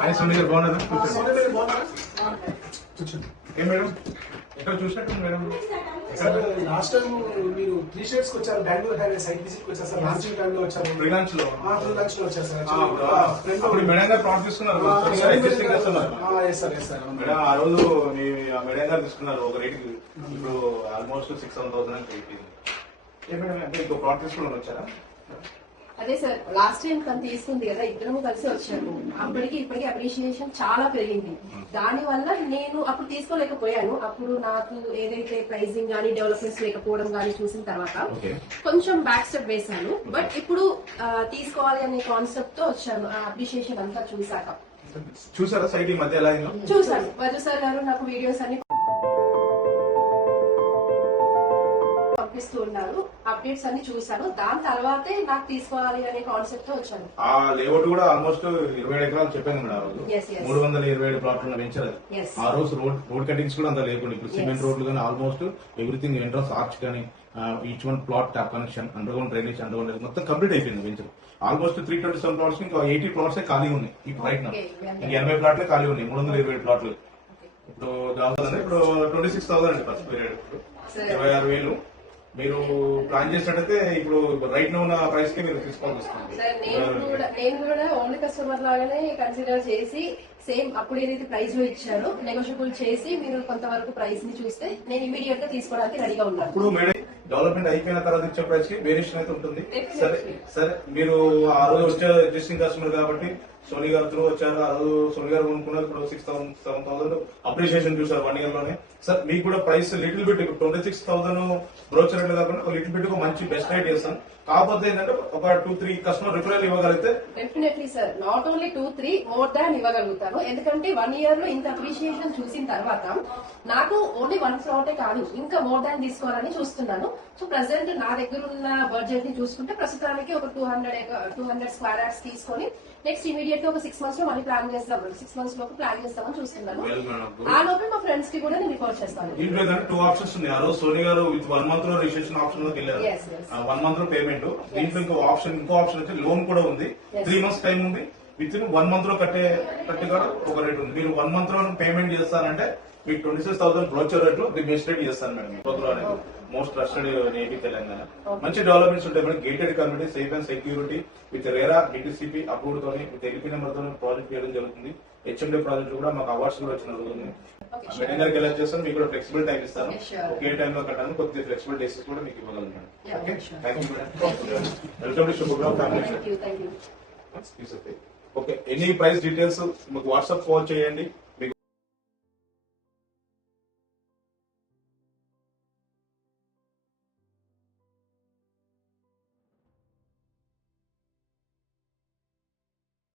Hi Soni గారు బాగున్నారా? ఏ madam ఎక్కడ చూసినట్టు మేడం లాస్ట్ టైం మీరు 3 స్టేట్స్ కి వచ్చారు, బెంగళూరు హైవే సైట్ విజిట్ కి వచ్చారు సార్. లాస్ట్ టైం లో వచ్చారు, ఫ్రీ లంచ్ లో వచ్చారు సార్. అప్పుడు మేడం గారు ప్లాట్ తీసుకున్నారు మేడం. ఆ రోజు మేడం గారు తీసుకున్నారు ఒక రేట్ కి. ఇప్పుడు ఆల్మోస్ట్ 6,000 అని అయిపోయింది. ఏ మేడం అంటే ఇంకో ప్లాట్ తీసుకుని వచ్చారా? అదే సార్, లాస్ట్ టైం తను తీసుకుంది కదా, ఇద్దరము కలిసి వచ్చాము. అప్పటికి ఇప్పటికి అప్రిషియేషన్ చాలా పెరిగింది. దాని వల్ల నేను అప్పుడు తీసుకోలేకపోయాను. అప్పుడు నాకు ఏదైతే ప్రైజింగ్ గానీ డెవలప్మెంట్స్ లేకపోవడం గానీ చూసిన తర్వాత కొంచెం బ్యాక్ స్టెప్ వేశాను. బట్ ఇప్పుడు తీసుకోవాలి అనే కాన్సెప్ట్ తో వచ్చాను. ఆ అప్రిషియేషన్ అంతా చూసాక. చూసారా సైట్ ఈ మధ్య ఎలా చూసాను. వజు సార్ గారు నాకు వీడియోస్ అన్ని పంపిస్తూ ఉన్నారు, అప్డేట్స్ అన్ని చూసాను. దాని తర్వాతే నాకు తీసుకోవాలి అనే కాన్సెప్ట్ తో వచ్చాను. ఆ లేఅవుట్ కూడా ఆల్మోస్ట్ 27 ఎకరాలు చెప్పాను మేడం. ఆ రోజు 327 ప్లాట్లు పెంచారు. ఆ రోజు రోడ్ కటింగ్స్ కూడా అంత లేకుండా ఇప్పుడు సిమెంట్ రోడ్లు కానీ ఆల్మోస్ట్ ఎవ్రీథింగ్ ఎంట్రన్స్ ఆర్చ్ కానీ each one plot tap connection under ground drainage under ground మొత్తం కంప్లీట్ అయిపోయింది వెంచర్. ఆల్మోస్ట్ 327 ప్లాట్స్ ఇంకా 80 ప్లాట్స్ ఖాళీ ఉన్నాయి ఇప్పుడు రైట్ నా. 80 ప్లాట్లే ఖాళీ ఉన్నాయి, 327 ప్లాట్లు. ఇప్పుడు దాని ఇప్పుడు 26,000 అండి ఫస్ట్ పీరియడ్. ఇప్పుడు 26,000 మీరు ప్లాన్ చేసినట్టయితే ఇప్పుడు రైట్ లో ఉన్న ప్రైస్ కి మీరు తీసుకోవాల్సి వస్తుంది. నేను కూడా ఓన్లీ కస్టమర్ లాగానే కన్సిడర్ చేసి సేమ్ అప్పుడు ఏదైతే ప్రైస్ లో ఇచ్చారో నెగోషియబుల్ చేసి మీరు కొంతవరకు ప్రైస్ ని చూస్తే నేను ఇమీడియట్ గా తీసుకోవడానికి రెడీగా ఉన్నాను. ఇప్పుడు మేడం డెవలప్మెంట్ అయిపోయిన తర్వాత ఇచ్చే ప్రైస్ కి వేరియేషన్ అయితే ఉంటుంది. సరే మీరు ఆ రోజు వచ్చే ఎగ్జిస్టింగ్ కస్టమర్ కాబట్టి సోనీ గారు త్రూ వచ్చారు. ఆ రోజు సోనీ గారు కొనుక్కున్నారు. ఇప్పుడు 6,000-7,000 అప్రిషియేషన్ చూసారు 1 year లోనే. సార్ మీకు కూడా price little bit 26,000 brochure rate కాకుండా ఒక లిటిల్ బిట్ మంచి బెస్ట్ రేట్ చేస్తాను. కాకపోతే ఏంటంటే ఒక 2-3 కస్టమర్ రిఫరల్ ఇవ్వగలిగితే definitely sir, not only 2-3 more than ఇవ్వగలుగుతాను. ఎందుకంటే 1 year లో ఇంత అప్రిషియేషన్ చూసిన తర్వాత నాకు ఓన్లీ 1 ప్లాటే కాదు ఇంకా మోర్ దాన్ తీసుకోవాలని చూస్తున్నాను. సో ప్రెసెంట్ నా దగ్గర ఉన్న బడ్జెట్ ని చూసుకుంటే ప్రస్తుతానికి ఒక 200 స్క్వేర్ యార్డ్స్ తీసుకొని నెక్స్ట్ ఇమీడియట్ గా ఒక 6 months లో మళ్ళీ ప్లాన్ చేస్తాం. 6 months లోపు ప్లాన్ చేస్తామని చూస్తున్నాను. ఆ లోపే మా ఫ్రెండ్స్ కి కూడా నేను రిపోర్ట్ చేస్తాను. దీంట్లో 2 ఆప్షన్స్ ఉన్నాయి. ఆ రోజు సోనీ గారు 1 month లో రిజిస్ట్రేషన్ ఆప్షన్ లోకి వెళ్ళారు. 1 month లో పేమెంట్. దీంట్లో ఇంకో ఆప్షన్ అయితే లోన్ కూడా ఉంది. 3 months టైం ఉంది. విత్ ఇన్ 1 month లో కట్టే కూడా ఒక రేట్ ఉంది. మీరు 1 month లో పేమెంట్ చేస్తారంటే మీకు 26,000 బ్రోచర్ రేట్ లో ది బెస్ట్ రేట్ చేస్తాను madam. Most trusted AP Telangana. మంచి డెవలప్మెంట్స్ ఉంటాయి madam. Gated community, safe and security with RERA DTCP approved తోని విత్ ఎల్పీ నెంబర్ తో ప్రాజెక్ట్ చేయడం జరుగుతుంది. హెచ్ఎండి ప్రాజెక్ట్ కూడా మాకు అవార్డ్స్ కూడా వచ్చిన రోజు మేడం గారికి ఎలా చేస్తాను. మీకు కూడా ఫ్లెక్సిబుల్ టైం ఇస్తాను. ఒకే టైంలో కట్టాను. కొద్దిగా ఫ్లెక్సిబుల్ డేస్ కూడా మీకు ఇవ్వగలను madam. Okay, thank you madam. Welcome to Shubhagram family. Okay, any price details మాకు వాట్సాప్ కాల్ చేయండి.